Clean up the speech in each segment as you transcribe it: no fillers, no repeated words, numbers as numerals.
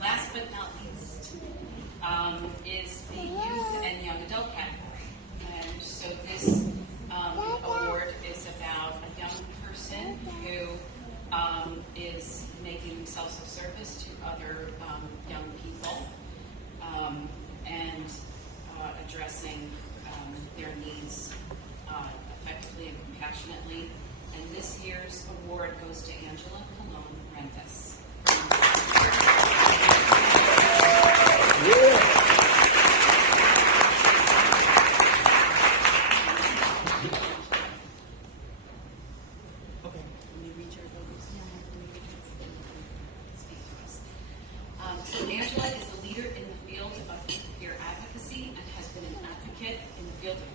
last but not least is the youth and young adult category. And so this award is about a young person who is making themselves of service to other young people and addressing their needs effectively and compassionately. And this year's award goes to Angela Colón-Rentas. So Angela is a leader in the field of peer advocacy and has been an advocate in the field of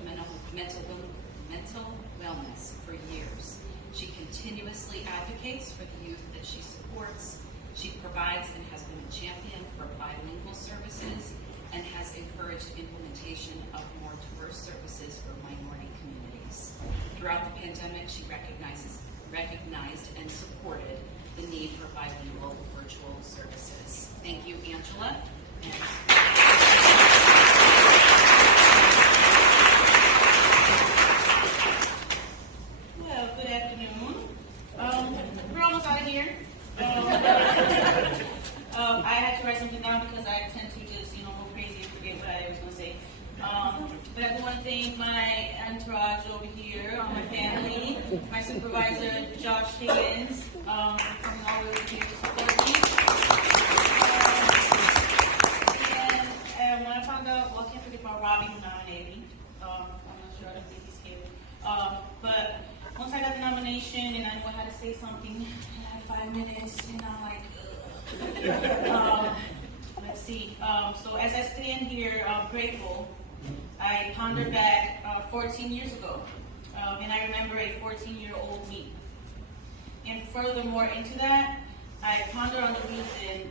mental wellness for years. She continuously advocates for the youth that she supports. She provides and has been a champion for bilingual services and has encouraged implementation of more diverse services for minority communities. Throughout the pandemic, she recognized and supported the need for bilingual virtual services. Thank you, Angela. Well, good afternoon. We're almost out of here. I had to write something down because I tend to just, go crazy and forget what I was going to say. But I want to thank my entourage over here, my family, my supervisor, Josh Higgins, for coming all the way here to support me. And when I found out, I can't forget about Robbie who nominated me. I'm not sure, I don't think he's here. But once I got the nomination and I knew I had to say something, I had 5 minutes, and I'm like, let's see. So as I stand here, grateful, I ponder back 14 years ago, and I remember a 14-year-old me. And furthermore into that, I ponder on the reason,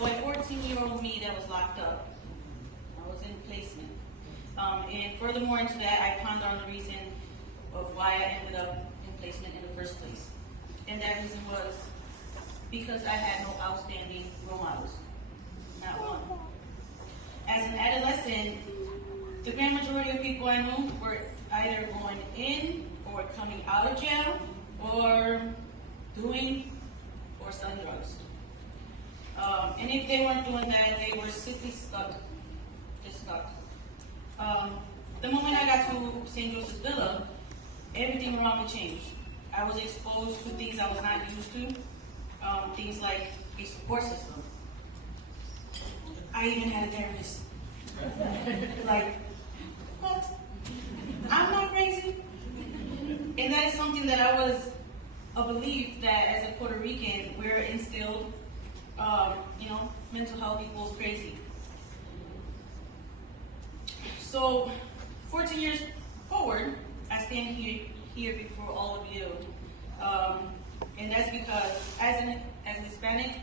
a 14-year-old me that was locked up. I was in placement. And furthermore into that, I ponder on the reason of why I ended up in placement in the first place. And that reason was because I had no outstanding role models. Not one. As an adolescent, the grand majority of people I knew were either going in or coming out of jail or doing or selling drugs. And if they weren't doing that, they were simply stuck. Just stuck. The moment I got to St. Joseph's Villa, everything around me changed. I was exposed to things I was not used to, things like a support system. I even had a therapist. Like, what? I'm not crazy. And that is something that I was a belief that as a Puerto Rican, we're instilled, mental health equals crazy. So, 14 years forward, I stand here before all of you. And that's because as a Hispanic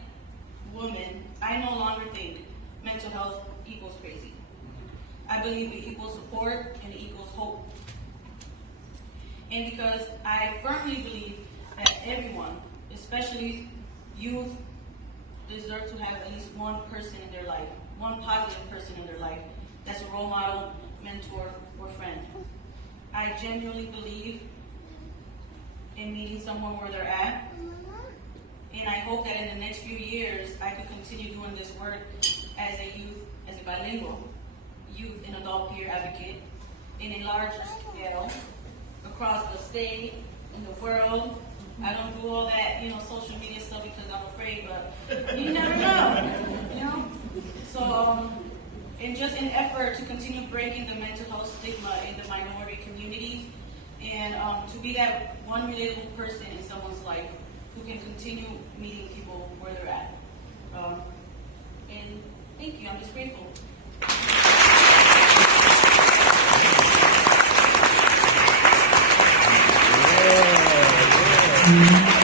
woman, I no longer think mental health equals crazy. I believe it equals support and it equals hope. And because I firmly believe that everyone, especially youth, deserve to have at least one person in their life, one positive person in their life, that's a role model, mentor, or friend. I genuinely believe in meeting someone where they're at, and I hope that in the next few years I could continue doing this work as a bilingual youth and adult peer advocate in a larger scale across the state, in the world. I don't do all that, social media stuff because I'm afraid, but you never know, So, and just an effort to continue breaking the mental health stigma in the minority communities, and to be that one relatable person in someone's life who can continue meeting people where they're at. And thank you, I'm just grateful. Yeah.